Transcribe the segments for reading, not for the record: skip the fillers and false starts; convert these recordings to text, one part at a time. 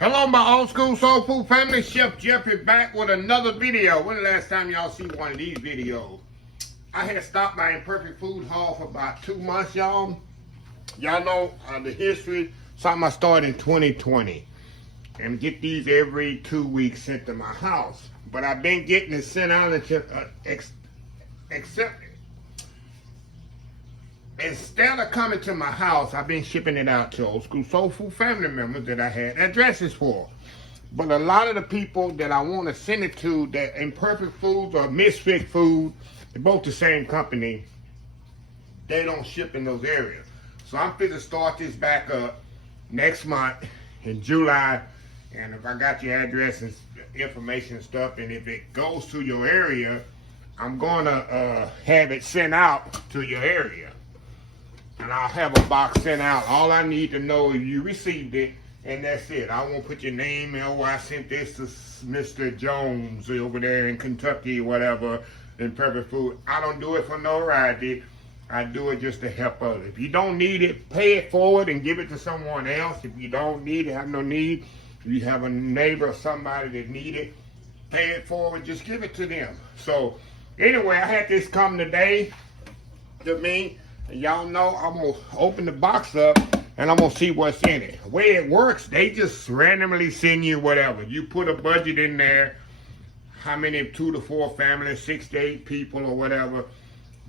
Hello, my old school soul food family. Chef Jeff is back with another video. When the last time y'all see one of these videos? I had stopped by Imperfect Food Hall for about 2 months, y'all. Y'all know the history. Something I started in 2020. And get these every 2 weeks sent to my house. But I've been getting it sent out until accepted. Instead of coming to my house, I've been shipping it out to old school soul food family members that I had addresses for. But a lot of the people that I want to send it to, that Imperfect Foods or Misfits Food, they're both the same company, they don't ship in those areas. So I'm fit to start this back up next month in July. And if I got your address and information and stuff, and if it goes to your area, I'm going to have it sent out to your area. And I'll have a box sent out. All I need to know is you received it, and that's it. I won't put your name in. Oh, I sent this to Mr. Jones over there in Kentucky, whatever, in Perfect Food. I don't do it for notoriety. I do it just to help others. If you don't need it, pay it forward and give it to someone else. If you don't need it, have no need. If you have a neighbor or somebody that need it, pay it forward. Just give it to them. So, anyway, I had this come today to me. Y'all know I'm going to open the box up and I'm going to see what's in it. The way it works, they just randomly send you whatever. You put a budget in there, how many, 2 to 4 families, 6 to 8 people or whatever,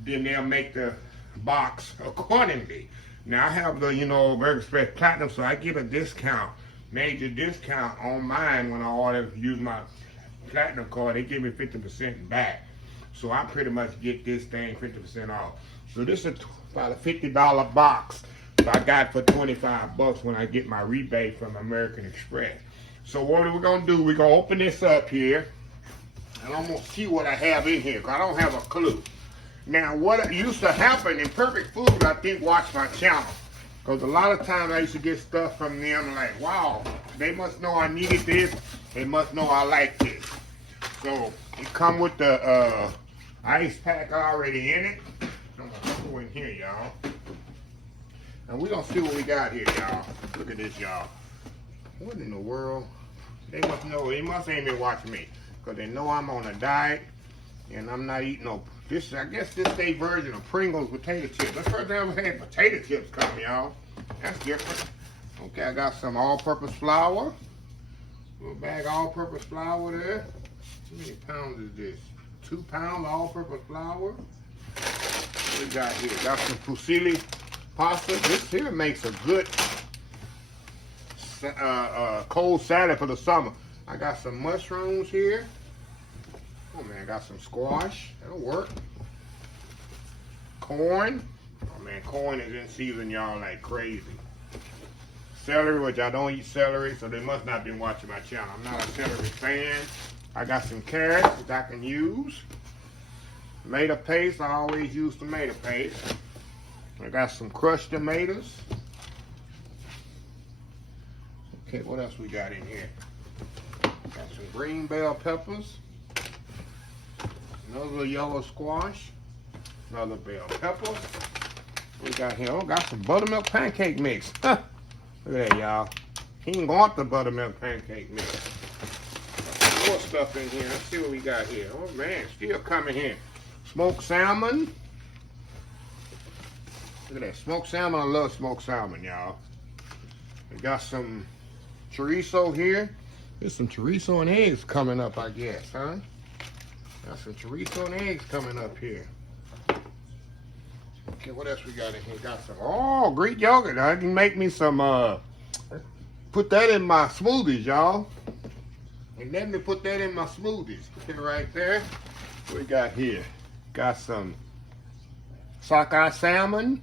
then they'll make the box accordingly. Now I have the, American Express Platinum, so I get a discount, major discount on mine when I order, use my Platinum card. They give me 50% back. So I pretty much get this thing 50% off. So this is about a $50 box I got for 25 bucks when I get my rebate from American Express. So what are we gonna do? We're gonna open this up here, and I'm gonna see what I have in here, because I don't have a clue. Now, what used to happen in Perfect Food, I think, watch my channel, because a lot of times I used to get stuff from them like, wow, they must know I needed this, they must know I like this. So it come with the ice pack already in it. I'm gonna go in here, y'all. And we're gonna see what we got here, y'all. Look at this, y'all. What in the world? They must know, they must ain't been watching me. Because they know I'm on a diet and I'm not eating no, this, I guess this day version of Pringles potato chips. That's the first time we had potato chips come, y'all. That's different. Okay, I got some all-purpose flour. Little bag of all-purpose flour there. How many pounds is this? 2 pounds all-purpose flour. What we got here? Got some fusilli pasta. This here makes a good cold salad for the summer. I got some mushrooms here. Oh man, I got some squash. That'll work. Corn. Oh man, corn is in season, y'all, like crazy. Celery, which I don't eat celery, so they must not been watching my channel. I'm not a celery fan. I got some carrots that I can use. Tomato paste, I always use tomato paste. I got some crushed tomatoes. Okay, what else we got in here? Got some green bell peppers. Another yellow squash. Another bell pepper. We got here, oh, got some buttermilk pancake mix. Look at that, y'all. He ain't want the buttermilk pancake mix. More stuff in here. Let's see what we got here. Oh man, still coming here. Smoked salmon. Look at that, smoked salmon. I love smoked salmon, y'all. We got some chorizo here. There's some chorizo and eggs coming up, I guess, huh? Got some chorizo and eggs coming up here. Okay, what else we got in here? Got some, oh, Greek yogurt. I can make me some, put that in my smoothies, y'all. And let me put that in my smoothies. Put it right there. What we got here? Got some sockeye salmon.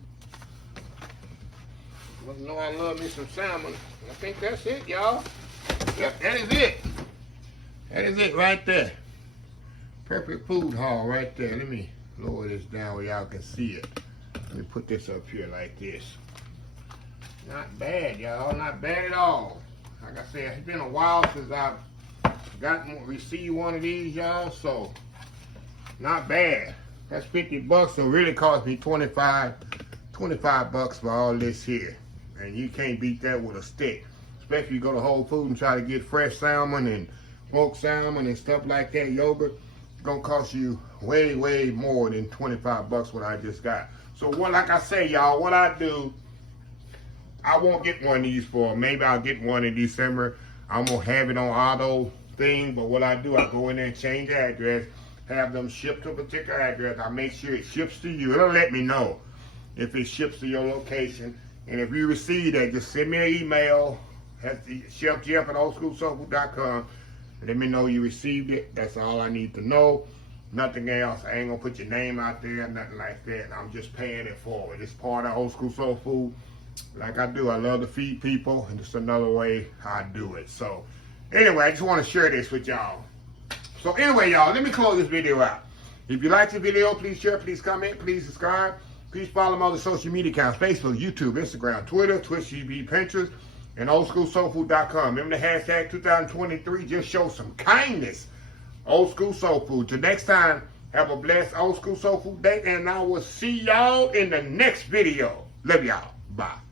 You know I love me some salmon. I think that's it, y'all. Yep, that is it. That is it right there. Perfect Food Hall right there. Let me lower this down where y'all can see it. Let me put this up here like this. Not bad, y'all. Not bad at all. Like I said, it's been a while since I've received one of these, y'all, so not bad. That's 50 bucks, so it really cost me 25 bucks for all this here. And you can't beat that with a stick. especially if you go to Whole Foods and try to get fresh salmon and smoked salmon and stuff like that, yogurt, it's gonna cost you way, way more than 25 bucks what I just got. So what, like I say, y'all, what I do, I won't get one of these for, maybe I'll get one in December. I'm gonna have it on auto thing, but what I do, I go in there and change the address, have them shipped to a particular address. I make sure it ships to you. It'll let me know if it ships to your location. And if you receive that, just send me an email at chefjeff@oldschoolsoulfood.com. Let me know you received it. That's all I need to know. Nothing else. I ain't gonna put your name out there, nothing like that. I'm just paying it forward. It's part of Old School Soul Food. Like I do, I love to feed people, and it's another way I do it. So anyway, I just want to share this with y'all. So anyway, y'all, let me close this video out. If you like the video, please share, please comment, please subscribe. Please follow my other social media accounts, Facebook, YouTube, Instagram, Twitter, Twitch, TV, Pinterest, and oldschoolsoulfood.com. Remember the hashtag 2023, just show some kindness. Old School Soul Food. Till next time, have a blessed Old School Soul Food day, and I will see y'all in the next video. Love y'all. Bye.